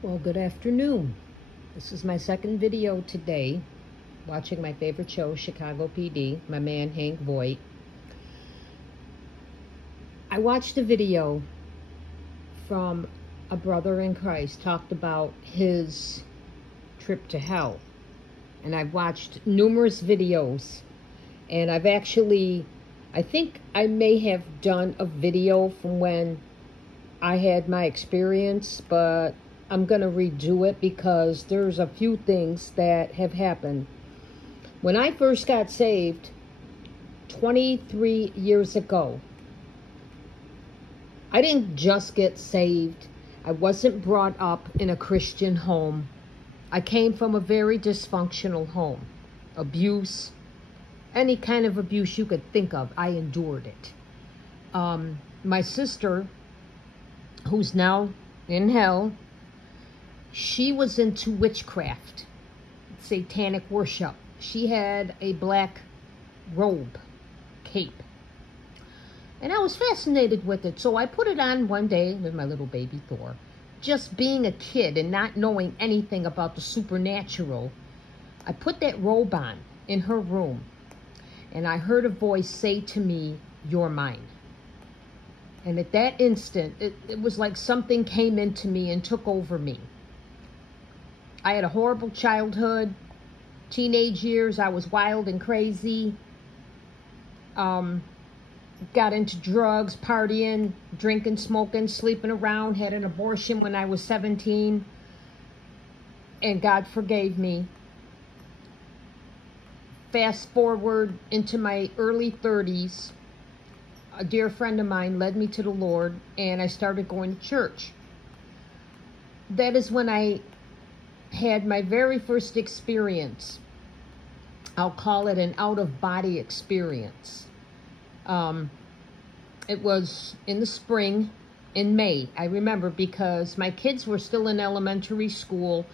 Well, good afternoon. This is my second video today, watching my favorite show, Chicago PD, my man Hank Voight. I watched a video from a brother in Christ, talked about his trip to hell. And I've watched numerous videos, and I think I may have done a video from when I had my experience, but I'm going to redo it because there's a few things that have happened. When I first got saved 23 years ago, I didn't just get saved. I wasn't brought up in a Christian home. I came from a very dysfunctional home. Abuse, any kind of abuse you could think of, I endured it. My sister, who's now in hell, she was into witchcraft, satanic worship. She had a black robe, cape. And I was fascinated with it. So I put it on one day with my little baby Thor. Just being a kid and not knowing anything about the supernatural, I put that robe on in her room. And I heard a voice say to me, "You're mine." And at that instant, it was like something came into me and took over me. I had a horrible childhood, teenage years. I was wild and crazy. Got into drugs, partying, drinking, smoking, sleeping around. Had an abortion when I was 17. And God forgave me. Fast forward into my early 30s. A dear friend of mine led me to the Lord, and I started going to church. That is when I had my very first experience. I'll call it an out-of-body experience. It was in the spring, in May. I remember because my kids were still in elementary school,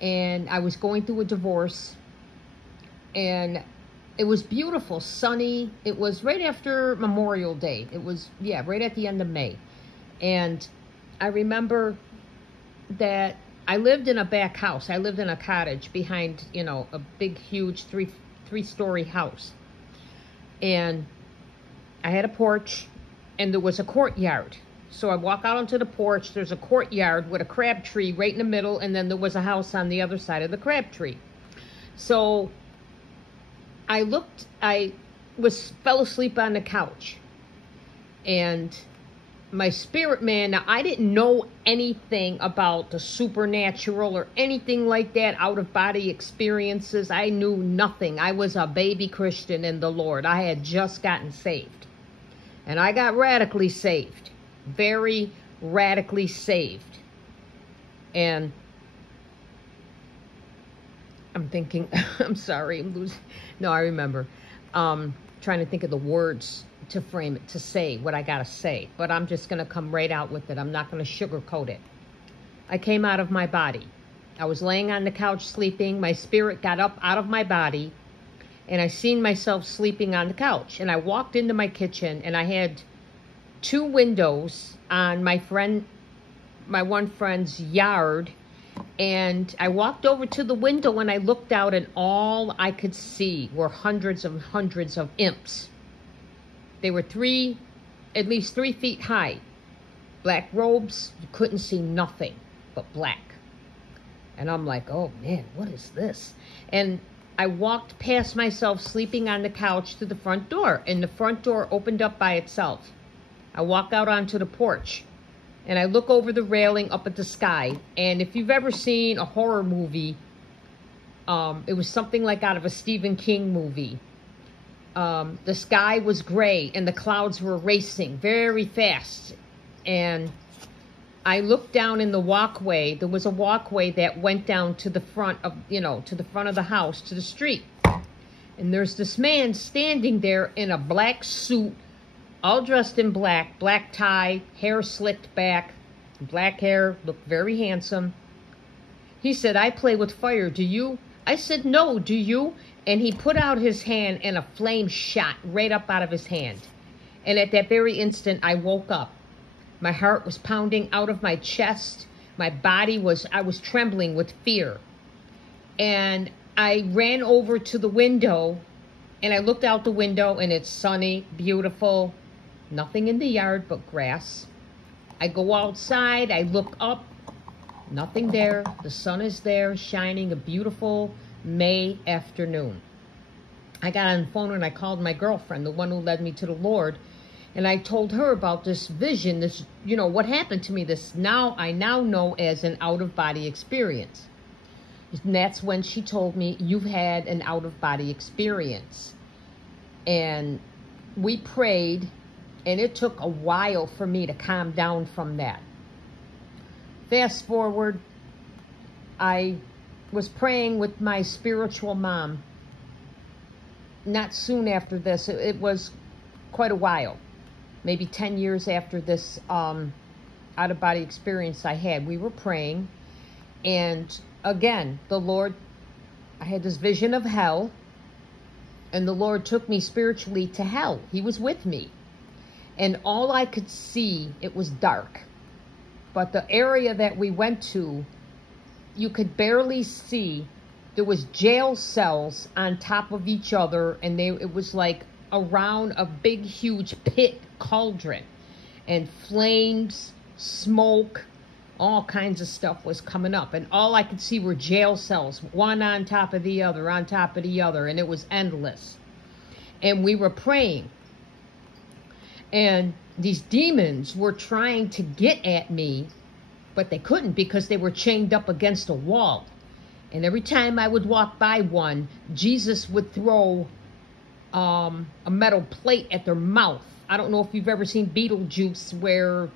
and I was going through a divorce, and it was beautiful, sunny. It was right after Memorial Day. It was, right at the end of May. And I remember that I lived in a back house. I lived in a cottage behind, a big, huge three-story house. And I had a porch, and there was a courtyard. So I walk out onto the porch. There's a courtyard with a crab tree right in the middle, and then there was a house on the other side of the crab tree. So I fell asleep on the couch, and my spirit man, now I didn't know anything about the supernatural or anything like that, out-of-body experiences. I knew nothing. I was a baby Christian in the Lord. I had just gotten saved, and I got radically saved, very radically saved. And I'm thinking, I'm sorry, I'm losing. No, I remember. Trying to think of the words to frame it, to say what I got to say. But I'm just going to come right out with it. I'm not going to sugarcoat it. I came out of my body. I was laying on the couch sleeping. My spirit got up out of my body, and I seen myself sleeping on the couch. And I walked into my kitchen, and I had two windows on my one friend's yard. And I walked over to the window, and I looked out, and all I could see were hundreds and hundreds of imps. They were at least 3 feet high. Black robes. You couldn't see nothing but black. And I'm like, oh man, what is this? And I walked past myself sleeping on the couch to the front door, and the front door opened up by itself. I walk out onto the porch, and I look over the railing up at the sky. And if you've ever seen a horror movie, it was something like out of a Stephen King movie. The sky was gray, and the clouds were racing very fast. And I looked down in the walkway. There was a walkway that went down to the front of, to the front of the house, to the street. And there's this man standing there in a black suit, all dressed in black, black tie, hair slicked back, black hair, looked very handsome. He said, "I play with fire, do you?" I said, "No, do you?" And he put out his hand, and a flame shot right up out of his hand. And at that very instant, I woke up. My heart was pounding out of my chest. My body was, I was trembling with fear. And I ran over to the window and I looked out the window and it's sunny, beautiful, nothing in the yard but grass. I go outside, I look up, nothing there. The sun is there, shining, a beautiful May afternoon. I got on the phone and I called my girlfriend, the one who led me to the Lord, and I told her about this vision, this, you know, what happened to me, this I now know as an out-of-body experience. And that's when she told me, you've had an out-of-body experience. And we prayed, and it took a while for me to calm down from that. Fast forward, I was praying with my spiritual mom. Not soon after this, it was quite a while, maybe 10 years after this out-of-body experience I had. We were praying, and again, the Lord, I had this vision of hell, and the Lord took me spiritually to hell. He was with me, and all I could see, it was dark. But the area that we went to, you could barely see. There was jail cells on top of each other, and it was like around a big, huge pit cauldron, and flames, smoke, all kinds of stuff was coming up, and all I could see were jail cells, one on top of the other, on top of the other, and it was endless. And we were praying, and these demons were trying to get at me, but they couldn't because they were chained up against a wall. And every time I would walk by one, Jesus would throw a metal plate at their mouth. I don't know if you've ever seen Beetlejuice, where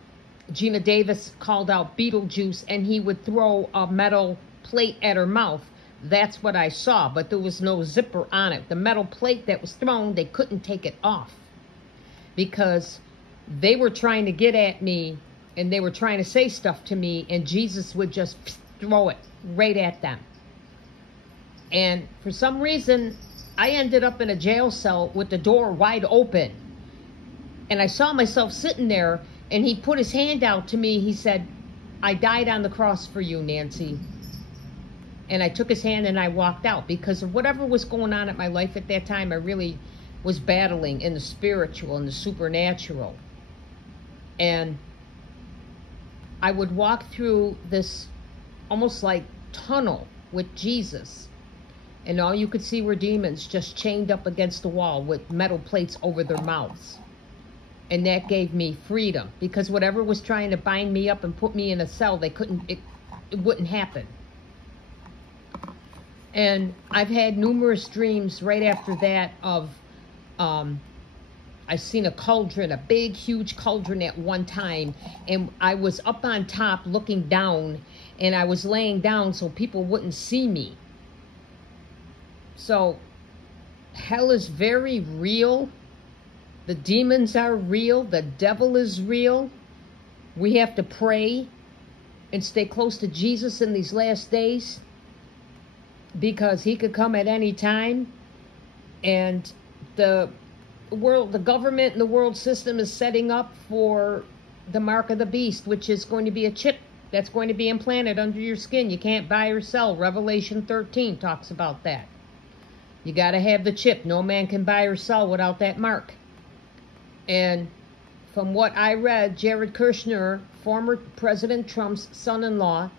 Gina Davis called out Beetlejuice, and he would throw a metal plate at her mouth. That's what I saw, but there was no zipper on it. The metal plate that was thrown, they couldn't take it off because they were trying to get at me, and they were trying to say stuff to me, and Jesus would just throw it right at them. And for some reason, I ended up in a jail cell with the door wide open. And I saw myself sitting there, and he put his hand out to me. He said, I died on the cross for you, Nancy. And I took his hand and I walked out because of whatever was going on in my life at that time. I really was battling in the spiritual and the supernatural. And I would walk through this almost like tunnel with Jesus. And all you could see were demons just chained up against the wall with metal plates over their mouths. And that gave me freedom, because whatever was trying to bind me up and put me in a cell, they couldn't, it wouldn't happen. And I've had numerous dreams right after that of, I seen a cauldron, a big, huge cauldron at one time, and I was up on top looking down, and I was laying down so people wouldn't see me. So, hell is very real. The demons are real. The devil is real. We have to pray and stay close to Jesus in these last days, because he could come at any time. And the world, the government and the world system is setting up for the mark of the beast, which is going to be a chip that's going to be implanted under your skin. You can't buy or sell. Revelation 13 talks about that. You got to have the chip. No man can buy or sell without that mark. And from what I read, Jared Kushner, former President Trump's son-in-law,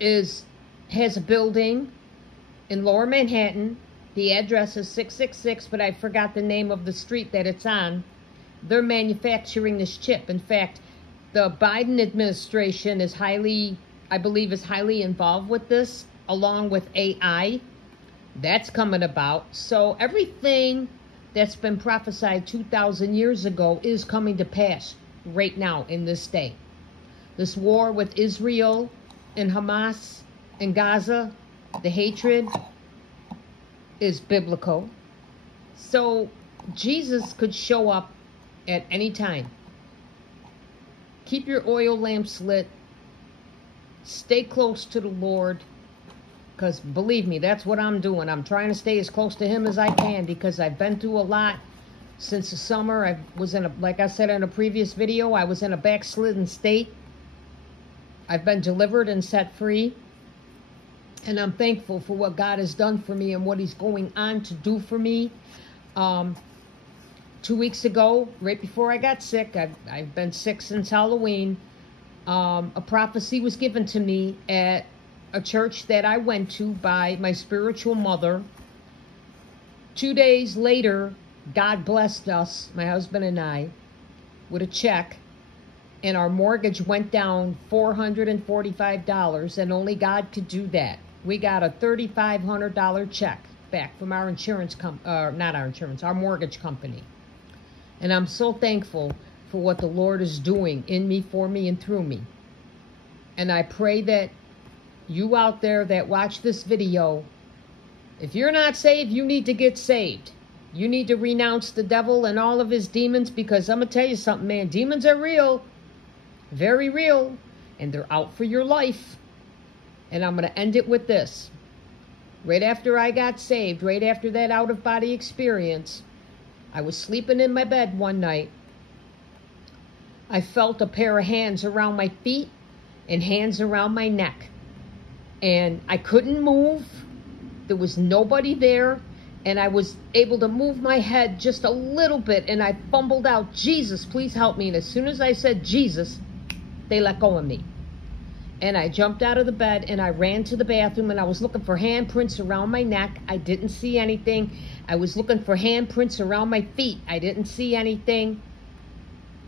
has a building in Lower Manhattan. The address is 666, but I forgot the name of the street that it's on. They're manufacturing this chip. In fact, the Biden administration is highly involved with this, along with AI. That's coming about. So everything that's been prophesied 2,000 years ago is coming to pass right now in this day. This war with Israel and Hamas and Gaza, the hatred is biblical. So Jesus could show up at any time. Keep your oil lamps lit. Stay close to the Lord. Because believe me, that's what I'm doing. I'm trying to stay as close to him as I can, because I've been through a lot since the summer. I was in like I said in a previous video, I was in a backslidden state. I've been delivered and set free. And I'm thankful for what God has done for me and what he's going on to do for me. 2 weeks ago, right before I got sick, I've been sick since Halloween, a prophecy was given to me at a church that I went to by my spiritual mother. 2 days later, God blessed us, my husband and I, with a check, and our mortgage went down $445, and only God could do that. We got a $3,500 check back from our insurance our mortgage company. And I'm so thankful for what the Lord is doing in me, for me, and through me. And I pray that you out there that watch this video, if you're not saved, you need to get saved. You need to renounce the devil and all of his demons, because I'm going to tell you something, man. Demons are real, very real, and they're out for your life. And I'm going to end it with this. Right after I got saved, right after that out-of-body experience, I was sleeping in my bed one night. I felt a pair of hands around my feet and hands around my neck. And I couldn't move. There was nobody there. And I was able to move my head just a little bit. And I fumbled out, "Jesus, please help me." And as soon as I said Jesus, they let go of me. And I jumped out of the bed and I ran to the bathroom, and I was looking for handprints around my neck. I didn't see anything. I was looking for handprints around my feet. I didn't see anything.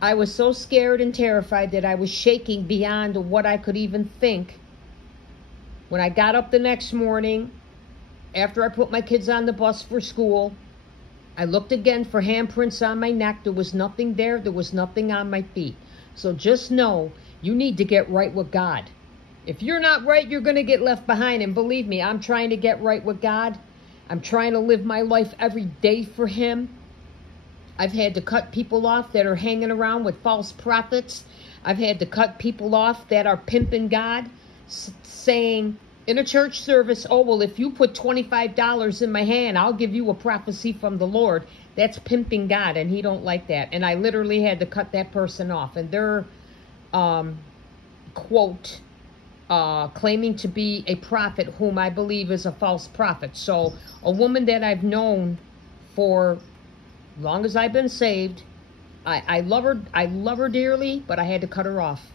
I was so scared and terrified that I was shaking beyond what I could even think. When I got up the next morning, after I put my kids on the bus for school, I looked again for handprints on my neck. There was nothing there. There was nothing on my feet. So just know you need to get right with God. If you're not right, you're going to get left behind. And believe me, I'm trying to get right with God. I'm trying to live my life every day for him. I've had to cut people off that are hanging around with false prophets. I've had to cut people off that are pimping God, saying in a church service, "Oh, well, if you put $25 in my hand, I'll give you a prophecy from the Lord." That's pimping God, and he don't like that. And I literally had to cut that person off. And they're, quote, claiming to be a prophet whom I believe is a false prophet. So a woman that I've known for as long as I've been saved, I love her dearly, but I had to cut her off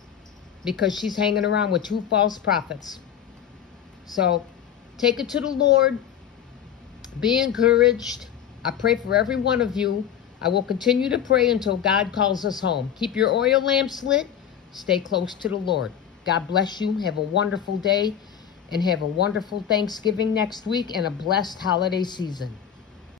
because she's hanging around with two false prophets. So take it to the Lord. Be encouraged. I pray for every one of you. I will continue to pray until God calls us home. Keep your oil lamps lit. Stay close to the Lord. God bless you. Have a wonderful day, and have a wonderful Thanksgiving next week and a blessed holiday season.